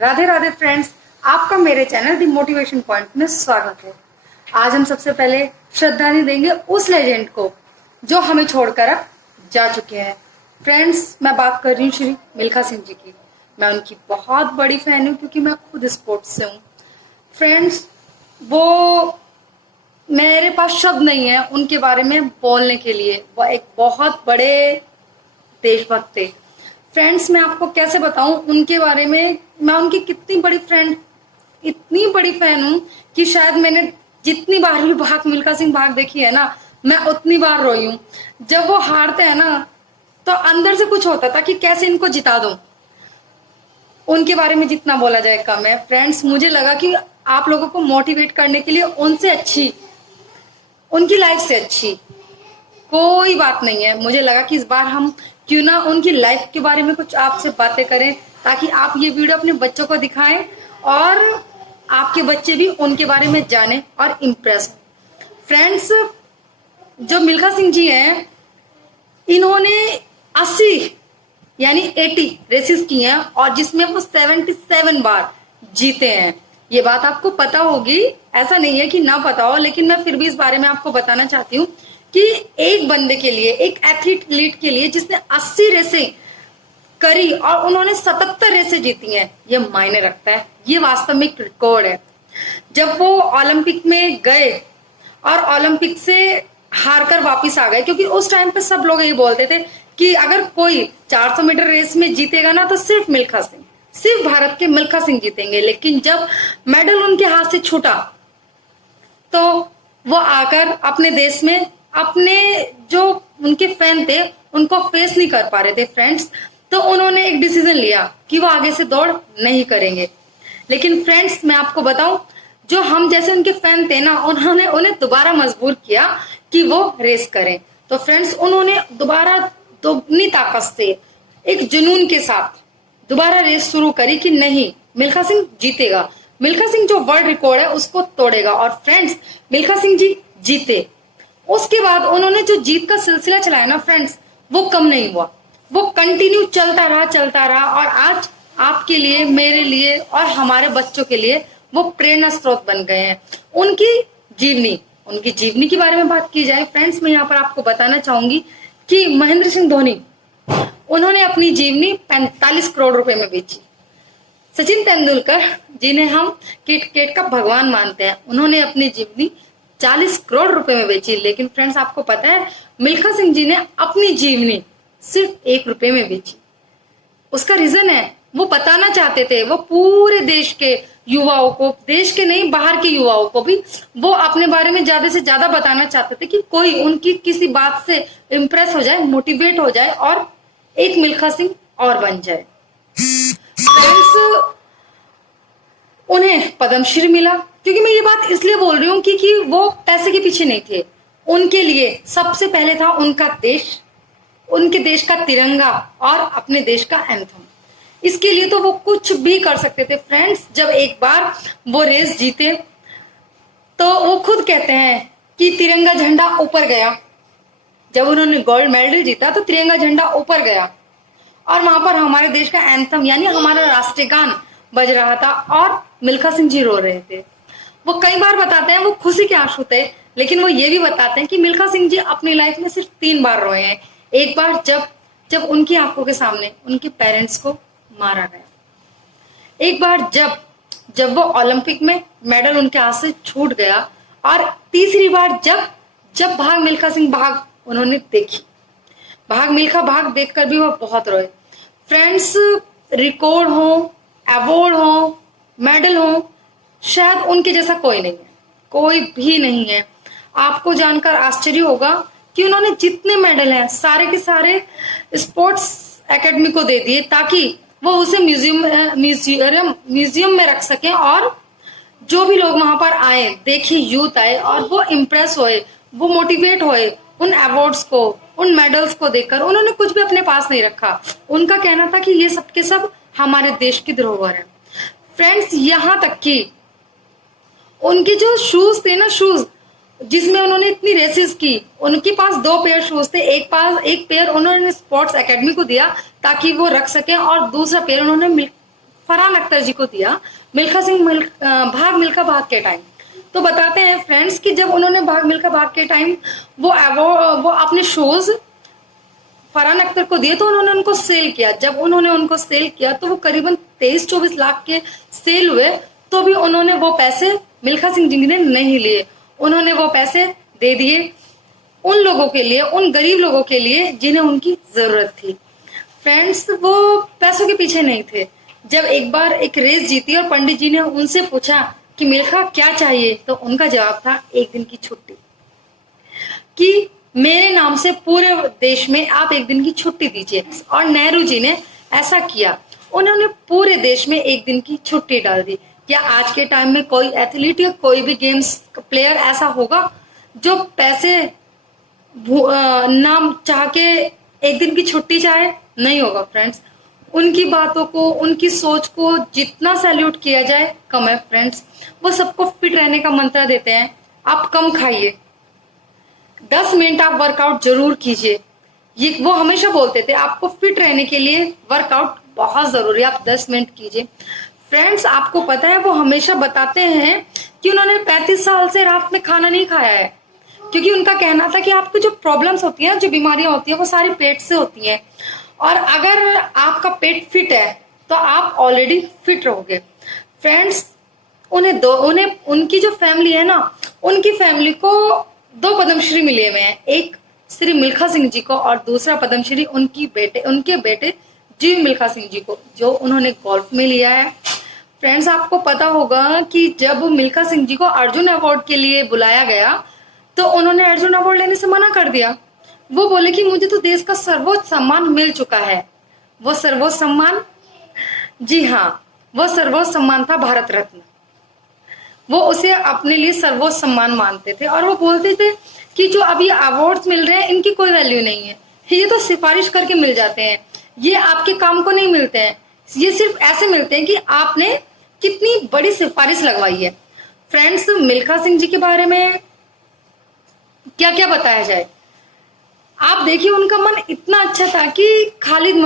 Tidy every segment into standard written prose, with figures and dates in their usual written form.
Radhe Radhe friends, आपका मेरे channel दी motivation point में स्वागत है। आज हम सबसे पहले श्रद्धांजलि देंगे उस लेजेंड को जो हमें छोड़कर अब जा चुके हैं। फ्रेंड्स, मैं बात कर रही हूँ श्री मिल्खा सिंह जी की। मैं उनकी बहुत बड़ी फैन हूँ क्योंकि मैं खुद स्पोर्ट्स से हूँ। फ्रेंड्स, वो मेरे पास शब्द नहीं है उनके बारे में बोलने के लिए। वो एक बहुत बड़े देशभक्त थे। फ्रेंड्स, मैं आपको कैसे बताऊं उनके बारे में। मैं उनकी कितनी बड़ी फ्रेंड, इतनी बड़ी फैन हूं कि शायद मैंने जितनी बार भी भाग मिल्खा सिंह भाग देखी है ना, मैं उतनी बार रोई हूं। जब वो हारते हैं ना तो अंदर से कुछ होता था कि कैसे इनको जिता दूं। उनके बारे में जितना बोला जाए कम है। फ्रेंड्स, मुझे लगा कि आप लोगों को मोटिवेट करने के लिए उनसे अच्छी, उनकी लाइफ से अच्छी कोई बात नहीं है। मुझे लगा कि इस बार हम क्यों ना उनकी लाइफ के बारे में कुछ आपसे बातें करें, ताकि आप ये वीडियो अपने बच्चों को दिखाएं और आपके बच्चे भी उनके बारे में जाने और इम्प्रेस हो। फ्रेंड्स, जो मिल्खा सिंह जी हैं, इन्होंने 80 यानी 80 रेसेस की हैं और जिसमें वो 77 बार जीते हैं। ये बात आपको पता होगी, ऐसा नहीं है कि ना पता हो, लेकिन मैं फिर भी इस बारे में आपको बताना चाहती हूँ कि एक बंदे के लिए, एक एथलीट के लिए जिसने 80 रेसें करी और उन्होंने 77 रेसें जीती हैं, ये मायने रखता है। ये वास्तव में एक रिकॉर्ड है। जब वो ओलंपिक में गए और ओलंपिक से हारकर वापस आ गए, क्योंकि उस टाइम पे सब लोग यही बोलते थे कि अगर कोई 400 मीटर रेस में जीतेगा ना तो सिर्फ मिल्खा सिंह, सिर्फ भारत के मिल्खा सिंह जीतेंगे। लेकिन जब मेडल उनके हाथ से छूटा तो वो आकर अपने देश में अपने जो उनके फैन थे उनको फेस नहीं कर पा रहे थे। फ्रेंड्स, तो उन्होंने एक डिसीजन लिया कि वो आगे से दौड़ नहीं करेंगे। लेकिन फ्रेंड्स, मैं आपको बताऊं, जो हम जैसे उनके फैन थे ना, उन्होंने उन्हें दोबारा मजबूर किया कि वो रेस करें। तो फ्रेंड्स, उन्होंने दोबारा दोगुनी ताकत से, एक जुनून के साथ दोबारा रेस शुरू करी कि नहीं, मिल्खा सिंह जीतेगा। मिल्खा सिंह जो वर्ल्ड रिकॉर्ड है उसको तोड़ेगा। और फ्रेंड्स, मिल्खा सिंह जी जीते। उसके बाद उन्होंने जो जीत का सिलसिला चलाया ना फ्रेंड्स, वो कम नहीं हुआ, वो कंटिन्यू चलता रहा और आज आपके लिए, मेरे लिए और हमारे बच्चों के लिए वो प्रेरणा स्रोत बन गए हैं। उनकी जीवनी के बारे में बात की जाए फ्रेंड्स, मैं यहाँ पर आपको बताना चाहूंगी कि महेंद्र सिंह धोनी, उन्होंने अपनी जीवनी 45 करोड़ रुपए में बेची। सचिन तेंदुलकर, जिन्हें हम क्रिकेट का भगवान मानते हैं, उन्होंने अपनी जीवनी 40 करोड़ रुपए में बेची। लेकिन फ्रेंड्स, आपको पता है मिल्खा सिंह जी ने अपनी जीवनी सिर्फ 1 रुपए में बेची। उसका रीजन है, वो बताना चाहते थे, वो पूरे देश के युवाओं को, देश के नहीं बाहर के युवाओं को भी वो अपने बारे में ज्यादा से ज्यादा बताना चाहते थे कि कोई उनकी किसी बात से इम्प्रेस हो जाए, मोटिवेट हो जाए और एक मिल्खा सिंह और बन जाए। फ्रेंड्स, उन्हें पद्मश्री मिला, क्योंकि मैं ये बात इसलिए बोल रही हूँ कि वो पैसे के पीछे नहीं थे। उनके लिए सबसे पहले था उनका देश, उनके देश का तिरंगा और अपने देश का एंथम। इसके लिए तो वो कुछ भी कर सकते थे। फ्रेंड्स, जब एक बार वो रेस जीते तो वो खुद कहते हैं कि तिरंगा झंडा ऊपर गया। जब उन्होंने गोल्ड मेडल जीता तो तिरंगा झंडा ऊपर गया और वहां पर हमारे देश का एंथम यानी हमारा राष्ट्रीय गान बज रहा था और मिल्खा सिंह जी रो रहे थे। वो कई बार बताते हैं वो खुशी के आंसू थे, लेकिन वो ये भी बताते हैं कि मिल्खा सिंह जी अपनी लाइफ में सिर्फ 3 बार रोए हैं। एक बार जब उनकी आंखों के सामने उनके पेरेंट्स को मारा गया। एक बार जब वो ओलंपिक में मेडल उनके हाथ से छूट गया। और तीसरी बार जब भाग मिल्खा सिंह भाग उन्होंने देखी। भाग मिल्खा भाग देखकर भी वो बहुत रोए। फ्रेंड्स, रिकॉर्ड हो, अवार्ड हो, मेडल हो, शायद उनके जैसा कोई नहीं है, कोई भी नहीं है। आपको जानकर आश्चर्य होगा कि उन्होंने जितने मेडल हैं सारे के सारे स्पोर्ट्स एकेडमी को दे दिए, ताकि वो उसे म्यूजियम में रख सकें और जो भी लोग वहां पर आए, देखे, यूथ आए और वो इम्प्रेस होए, वो मोटिवेट होए उन अवार्ड्स को, उन मेडल्स को देखकर। उन्होंने कुछ भी अपने पास नहीं रखा। उनका कहना था कि ये सब के सब हमारे देश की धरोहर है। फ्रेंड्स, यहाँ तक कि उनके जो शूज थे ना, शूज जिसमें उन्होंने इतनी रेसेस की, उनके पास 2 पेयर शूज थे। एक पेयर उन्होंने स्पोर्ट्स एकेडमी को दिया ताकि वो रख सके और दूसरा पेयर उन्होंने फरहान अख्तर जी को दिया मिल्खा सिंह भाग मिल्खा भाग के टाइम। तो बताते हैं फ्रेंड्स कि जब उन्होंने भाग मिल्खा भाग के टाइम वो अपने शोज फरहान अख्तर को दिए तो उन्होंने उनको सेल किया। जब उन्होंने उनको सेल किया तो वो करीबन 23-24 लाख के सेल हुए, तो भी उन्होंने वो पैसे मिल्खा सिंह जी ने नहीं लिए। उन्होंने वो पैसे दे दिए उन लोगों के लिए, उन गरीब लोगों के लिए जिन्हें उनकी जरूरत थी। फ्रेंड्स, वो पैसों के पीछे नहीं थे। जब एक बार एक रेस जीती और पंडित जी ने उनसे पूछा कि मिल्खा क्या चाहिए, तो उनका जवाब था एक दिन की छुट्टी, कि मेरे नाम से पूरे देश में आप एक दिन की छुट्टी दीजिए। और नेहरू जी ने ऐसा किया, उन्होंने पूरे देश में एक दिन की छुट्टी डाल दी। क्या आज के टाइम में कोई एथलीट या कोई भी गेम्स प्लेयर ऐसा होगा जो पैसे नाम चाह के एक दिन की छुट्टी चाहे? नहीं होगा फ्रेंड्स। उनकी बातों को, उनकी सोच को जितना सैल्यूट किया जाए कम है फ्रेंड्स। वो सबको फिट रहने का मंत्र देते हैं, आप कम खाइए, 10 मिनट आप वर्कआउट जरूर कीजिए। ये वो हमेशा बोलते थे आपको फिट रहने के लिए वर्कआउट बहुत जरूरी है, आप 10 मिनट कीजिए। फ्रेंड्स, आपको पता है वो हमेशा बताते हैं कि उन्होंने 35 साल से रात में खाना नहीं खाया है, क्योंकि उनका कहना था कि आपको जो प्रॉब्लम्स होती है, जो बीमारियां होती है, वो सारी पेट से होती हैं। और अगर आपका पेट फिट है तो आप ऑलरेडी फिट रहोगे। फ्रेंड्स, उन्हें उनकी जो फैमिली है ना, उनकी फैमिली को 2 पद्मश्री मिले हुए हैं, एक श्री मिल्खा सिंह जी को और दूसरा पद्मश्री उनके बेटे जी मिल्खा सिंह जी को, जो उन्होंने गोल्फ में लिया है। फ्रेंड्स, आपको पता होगा कि जब मिल्खा सिंह जी को अर्जुन अवार्ड के लिए बुलाया गया तो उन्होंने अर्जुन अवार्ड लेने से मना कर दिया। वो बोले कि मुझे तो देश का सर्वोच्च सम्मान मिल चुका है। वो सर्वोच्च सम्मान, जी हाँ, वो सर्वोच्च सम्मान था भारत रत्न। वो उसे अपने लिए सर्वोच्च सम्मान मानते थे और वो बोलते थे कि जो अभी अवार्ड्स मिल रहे हैं इनकी कोई वैल्यू नहीं है, ये तो सिफारिश करके मिल जाते हैं, ये आपके काम को नहीं मिलते हैं, ये सिर्फ ऐसे मिलते हैं कि आपने कितनी बड़ी सिफारिश लगवाई है। फ्रेंड्स, मिल्खा सिंह जी के बारे में क्या क्या बताया जाए। आप देखिए, उनका मन इतना अच्छा था कि खालिद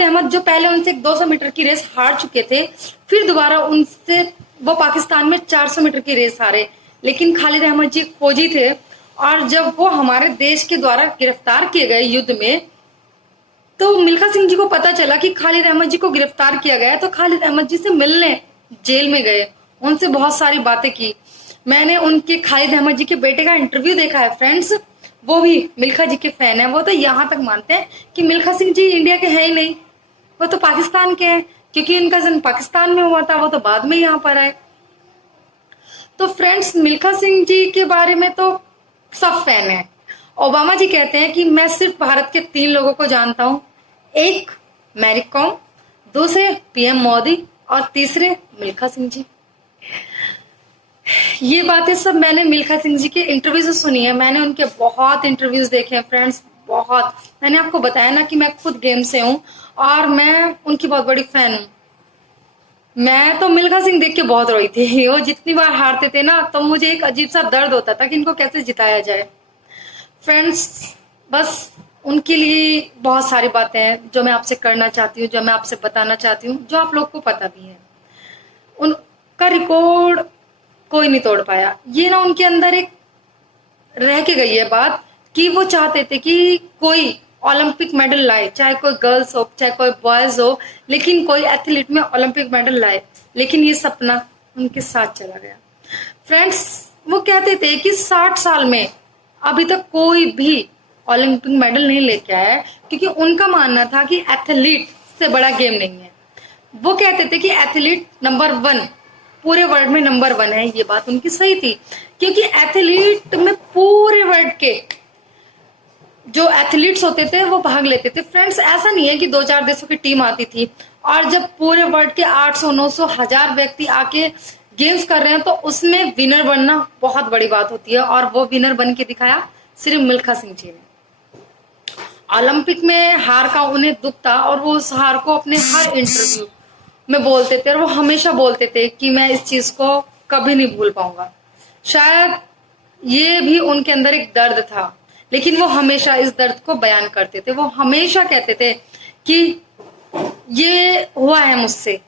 अहमद जो पहले उनसे 200 मीटर की रेस हार चुके थे, फिर दोबारा उनसे वो पाकिस्तान में 400 मीटर की रेस हारे। लेकिन खालिद अहमद जी फौजी थे और जब वो हमारे देश के द्वारा गिरफ्तार किए गए युद्ध में, तो मिल्खा सिंह जी को पता चला कि खालिद अहमद जी को गिरफ्तार किया गया है, तो खालिद अहमद जी से मिलने जेल में गए, उनसे बहुत सारी बातें की। मैंने उनके खालिद अहमद जी के बेटे का इंटरव्यू देखा है फ्रेंड्स, वो भी मिल्खा जी के फैन है। वो तो यहाँ तक मानते हैं कि मिल्खा सिंह जी इंडिया के है ही नहीं, वो तो पाकिस्तान के हैं, क्योंकि उनका जन्म पाकिस्तान में हुआ था, वो तो बाद में यहाँ पर आए। तो फ्रेंड्स, मिल्खा सिंह जी के बारे में तो सब फैन है। ओबामा जी कहते हैं कि मैं सिर्फ भारत के 3 लोगों को जानता हूँ, एक मैरी कॉम, दूसरे पीएम मोदी और तीसरे मिल्खा सिंह जी। ये बातें सब मैंने मिल्खा सिंह जी के इंटरव्यू से सुनी है। मैंने उनके बहुत इंटरव्यूज देखे हैं फ्रेंड्स, बहुत। मैंने आपको बताया ना कि मैं खुद गेम से हूँ और मैं उनकी बहुत बड़ी फैन हूँ। मैं तो मिल्खा सिंह देख के बहुत रोई थी। वो जितनी बार हारते थे ना, तो मुझे एक अजीब सा दर्द होता था कि इनको कैसे जिताया जाए। फ्रेंड्स, बस उनके लिए बहुत सारी बातें हैं जो मैं आपसे करना चाहती हूँ, जो मैं आपसे बताना चाहती हूँ, जो आप लोग को पता भी है। उनका रिकॉर्ड कोई नहीं तोड़ पाया। ये ना उनके अंदर एक रह के गई है बात कि वो चाहते थे कि कोई ओलंपिक मेडल लाए, चाहे कोई गर्ल्स हो, चाहे कोई बॉयज हो, लेकिन कोई एथलीट में ओलंपिक मेडल लाए। लेकिन ये सपना उनके साथ चला गया। फ्रेंड्स, वो कहते थे कि 60 साल में अभी तक कोई भी ओलंपिक मेडल नहीं लेके आया है, क्योंकि उनका मानना था कि एथलीट से बड़ा गेम नहीं है। वो कहते थे कि एथलीट नंबर 1, पूरे वर्ल्ड में नंबर 1 है। ये बात उनकी सही थी, क्योंकि एथलीट में पूरे वर्ल्ड के जो एथलीट्स होते थे वो भाग लेते थे। फ्रेंड्स, ऐसा नहीं है कि 2-4 देशों की टीम आती थी, और जब पूरे वर्ल्ड के 800, 900, 1000 व्यक्ति आके गेम्स कर रहे हैं तो उसमें विनर बनना बहुत बड़ी बात होती है। और वो विनर बन के दिखाया सिर्फ मिल्खा सिंह जी ने। ओलंपिक में हार का उन्हें दुख था और वो उस हार को अपने हर इंटरव्यू में बोलते थे, और वो हमेशा बोलते थे कि मैं इस चीज को कभी नहीं भूल पाऊंगा। शायद ये भी उनके अंदर एक दर्द था, लेकिन वो हमेशा इस दर्द को बयान करते थे। वो हमेशा कहते थे कि हुआ है मुझसे,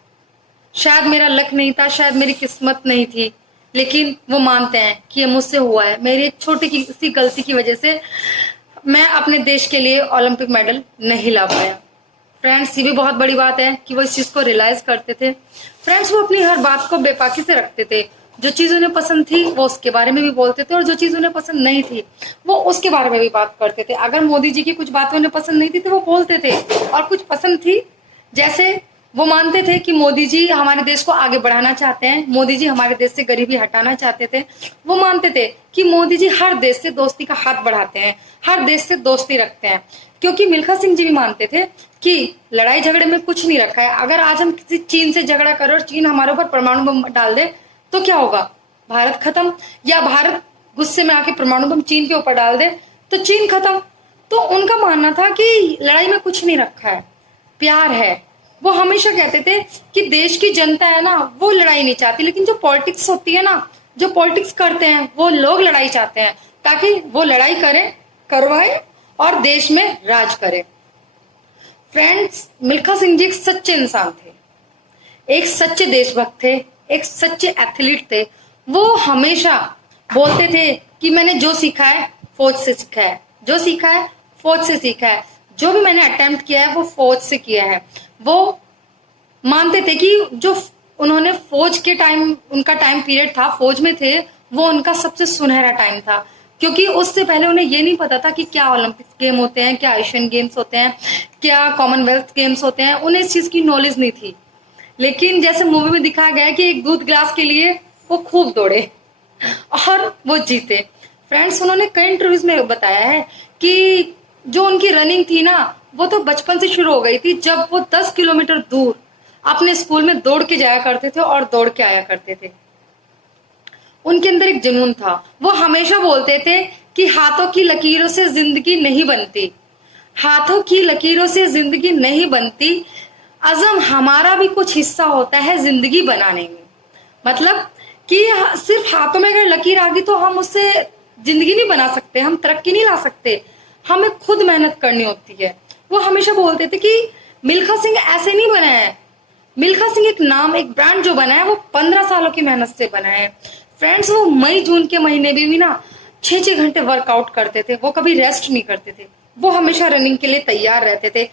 शायद मेरा लक नहीं था, शायद मेरी किस्मत नहीं थी, लेकिन वो मानते हैं कि ये मुझसे हुआ है। मेरी एक छोटी सी गलती की वजह से मैं अपने देश के लिए ओलंपिक मेडल नहीं ला पाया। फ्रेंड्स, ये भी बहुत बड़ी बात है कि वो इस चीज को रियलाइज करते थे। फ्रेंड्स, वो अपनी हर बात को बेबाकी से रखते थे। जो चीज उन्हें पसंद थी वो उसके बारे में भी बोलते थे, और जो चीज उन्हें पसंद नहीं थी वो उसके बारे में भी बात करते थे। अगर मोदी जी की कुछ बातें उन्हें पसंद नहीं थी तो वो बोलते थे, और कुछ पसंद थी, जैसे वो मानते थे कि मोदी जी हमारे देश को आगे बढ़ाना चाहते हैं, मोदी जी हमारे देश से गरीबी हटाना चाहते थे। वो मानते थे कि मोदी जी हर देश से दोस्ती का हाथ बढ़ाते हैं, हर देश से दोस्ती रखते हैं। क्योंकि मिल्खा सिंह जी भी मानते थे कि लड़ाई झगड़े में कुछ नहीं रखा है। अगर आज हम किसी चीन से झगड़ा करें और चीन हमारे ऊपर परमाणु बम डाल दे तो क्या होगा? भारत खत्म। या भारत गुस्से में आके परमाणु बम चीन के ऊपर डाल दे तो चीन खत्म। तो उनका मानना था कि लड़ाई में कुछ नहीं रखा है, प्यार है। वो हमेशा कहते थे कि देश की जनता है ना, वो लड़ाई नहीं चाहती, लेकिन जो पॉलिटिक्स होती है ना, जो पॉलिटिक्स करते हैं वो लोग लड़ाई चाहते हैं, ताकि वो लड़ाई करें, करवाएं और देश में राज करें। फ्रेंड्स, मिल्खा सिंह जी एक सच्चे इंसान थे, एक सच्चे देशभक्त थे, एक सच्चे एथलीट थे। वो हमेशा बोलते थे कि मैंने जो सीखा है फौज से सीखा है, जो सीखा है फौज से सीखा है, जो भी मैंने अटेम्प्ट किया है वो फौज से किया है। वो मानते थे कि जो उन्होंने फौज के टाइम, उनका टाइम पीरियड था, फौज में थे, वो उनका सबसे सुनहरा टाइम था। क्योंकि उससे पहले उन्हें ये नहीं पता था कि क्या ओलंपिक्स गेम होते हैं, क्या एशियन गेम्स होते हैं, क्या कॉमनवेल्थ गेम्स होते हैं। उन्हें इस चीज की नॉलेज नहीं थी। लेकिन जैसे मूवी में दिखाया गया है कि एक दूध ग्लास के लिए वो खूब दौड़े और वो जीते। फ्रेंड्स, उन्होंने कई इंटरव्यूज में बताया है कि जो उनकी रनिंग थी ना, वो तो बचपन से शुरू हो गई थी, जब वो 10 किलोमीटर दूर अपने स्कूल में दौड़ के जाया करते थे और दौड़ के आया करते थे। उनके अंदर एक जुनून था। वो हमेशा बोलते थे कि हाथों की लकीरों से जिंदगी नहीं बनती, हाथों की लकीरों से जिंदगी नहीं बनती, अज़म हमारा भी कुछ हिस्सा होता है जिंदगी बनाने में। मतलब कि सिर्फ हाथों में अगर लकीर आ गई तो हम उससे जिंदगी नहीं बना सकते, हम तरक्की नहीं ला सकते, हमें खुद मेहनत करनी होती है। वो हमेशा बोलते थे कि मिल्खा सिंह ऐसे नहीं बना है, मिल्खा सिंह एक नाम, एक ब्रांड जो बना है वो 15 सालों की मेहनत से बना है। फ्रेंड्स, वो मई जून के महीने में भी ना 6-6 घंटे वर्कआउट करते थे, वो कभी रेस्ट नहीं करते थे। वो हमेशा रनिंग के लिए तैयार रहते थे।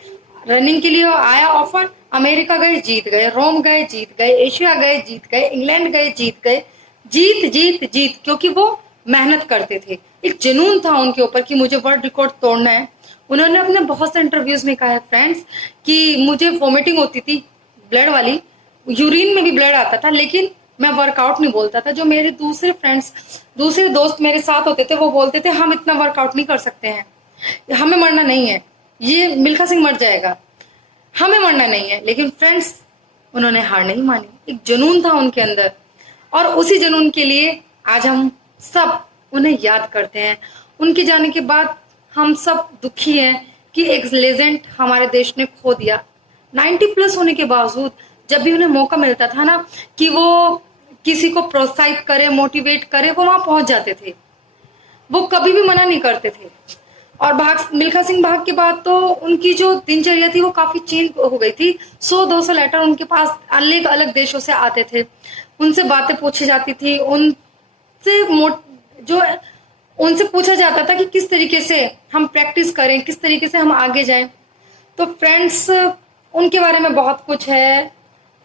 रनिंग के लिए वो आया ऑफर, अमेरिका गए जीत गए, रोम गए जीत गए, एशिया गए जीत गए, इंग्लैंड गए जीत गए, जीत जीत जीत, क्योंकि वो मेहनत करते थे। एक जुनून था उनके ऊपर कि मुझे वर्ल्ड रिकॉर्ड तोड़ना है। उन्होंने अपने बहुत से इंटरव्यूज में कहा है फ्रेंड्स कि मुझे वॉमिटिंग होती थी, ब्लड वाली, यूरिन में भी ब्लड आता था, लेकिन मैं वर्कआउट नहीं बोलता था। जो मेरे दूसरे फ्रेंड्स, दूसरे दोस्त मेरे साथ होते थे, वो बोलते थे हम इतना वर्कआउट नहीं कर सकते हैं, हमें मरना नहीं है, ये मिल्खा सिंह मर जाएगा, हमें मरना नहीं है। लेकिन फ्रेंड्स, उन्होंने हार नहीं मानी। एक जुनून था उनके अंदर, और उसी जुनून के लिए आज हम सब उन्हें याद करते हैं। उनके जाने के बाद हम सब दुखी हैं कि एक लेजेंड हमारे देश ने खो दिया। 90+ होने के बावजूद जब भी उन्हें मौका मिलता था ना कि वो किसी को प्रोत्साहित करे, मोटिवेट करे, वो वहां पहुंच जाते थे। वो कभी भी मना नहीं करते थे। और मिल्खा सिंह भाग के बाद तो उनकी जो दिनचर्या थी वो काफी चेंज हो गई थी। 100-200 लेटर उनके पास अलग अलग देशों से आते थे, उनसे बातें पूछी जाती थी, उनसे पूछा जाता था कि किस तरीके से हम प्रैक्टिस करें, किस तरीके से हम आगे जाएं। तो फ्रेंड्स, उनके बारे में बहुत कुछ है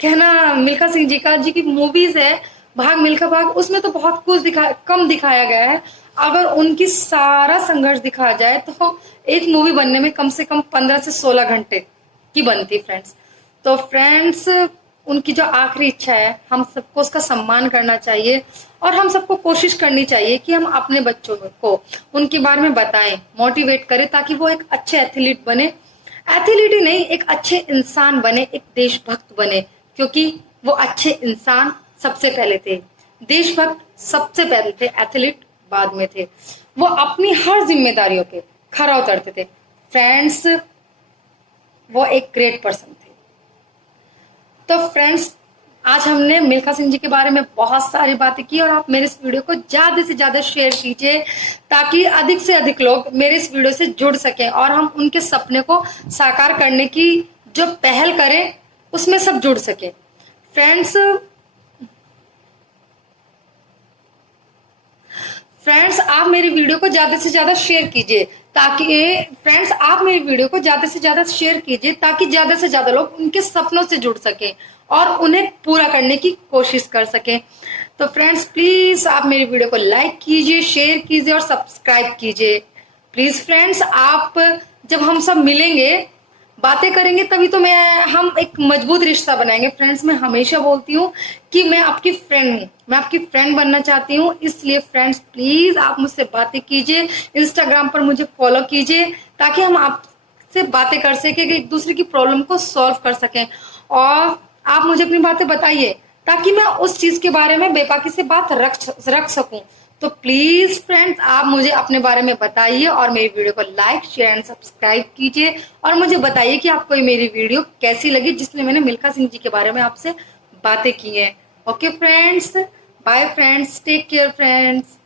कहना। मिल्खा सिंह जी का, जी की मूवीज है भाग मिल्खा भाग, उसमें तो बहुत कुछ कम दिखाया गया है। अगर उनकी सारा संघर्ष दिखाया जाए तो एक मूवी बनने में कम से कम 15 से 16 घंटे की बनती फ्रेंड्स। तो फ्रेंड्स, उनकी जो आखिरी इच्छा है, हम सबको उसका सम्मान करना चाहिए, और हम सबको कोशिश करनी चाहिए कि हम अपने बच्चों को उनके बारे में बताएं, मोटिवेट करें, ताकि वो एक अच्छे एथलीट बने। एथलीट ही नहीं, एक अच्छे इंसान बने, एक देशभक्त बने, क्योंकि वो अच्छे इंसान सबसे पहले थे, देशभक्त सबसे पहले थे, एथलीट बाद में थे। वो अपनी हर जिम्मेदारियों पे खरा उतरते थे। फ्रेंड्स, वो एक ग्रेट पर्सन थे। तो फ्रेंड्स, आज हमने मिल्खा सिंह जी के बारे में बहुत सारी बातें की, और आप मेरे इस वीडियो को ज्यादा से ज्यादा शेयर कीजिए ताकि अधिक से अधिक लोग मेरे इस वीडियो से जुड़ सकें और हम उनके सपने को साकार करने की जो पहल करें उसमें सब जुड़ सके। फ्रेंड्स फ्रेंड्स आप मेरी वीडियो को ज्यादा से ज्यादा शेयर कीजिए ताकि फ्रेंड्स आप मेरी वीडियो को ज्यादा से ज्यादा शेयर कीजिए ताकि ज्यादा से ज्यादा लोग उनके सपनों से जुड़ सके और उन्हें पूरा करने की कोशिश कर सके। तो फ्रेंड्स प्लीज आप मेरी वीडियो को लाइक कीजिए, शेयर कीजिए और सब्सक्राइब कीजिए प्लीज। फ्रेंड्स आप जब हम सब मिलेंगे, बातें करेंगे, तभी तो हम एक मजबूत रिश्ता बनाएंगे। फ्रेंड्स मैं हमेशा बोलती हूँ कि मैं आपकी फ्रेंड हूँ, मैं आपकी फ्रेंड बनना चाहती हूँ। इसलिए फ्रेंड्स प्लीज आप मुझसे बातें कीजिए, इंस्टाग्राम पर मुझे फॉलो कीजिए ताकि हम आपसे बातें कर सके, कि एक दूसरे की प्रॉब्लम को सॉल्व कर सकें। और आप मुझे अपनी बातें बताइए ताकि मैं उस चीज के बारे में बेबाकी से बात रख सकूं। तो प्लीज फ्रेंड्स आप मुझे अपने बारे में बताइए और मेरी वीडियो को लाइक, शेयर एंड सब्सक्राइब कीजिए और मुझे बताइए कि आपको ये मेरी वीडियो कैसी लगी जिसमें मैंने मिल्खा सिंह जी के बारे में आपसे बातें की हैं। Okay friends, bye friends, take care friends.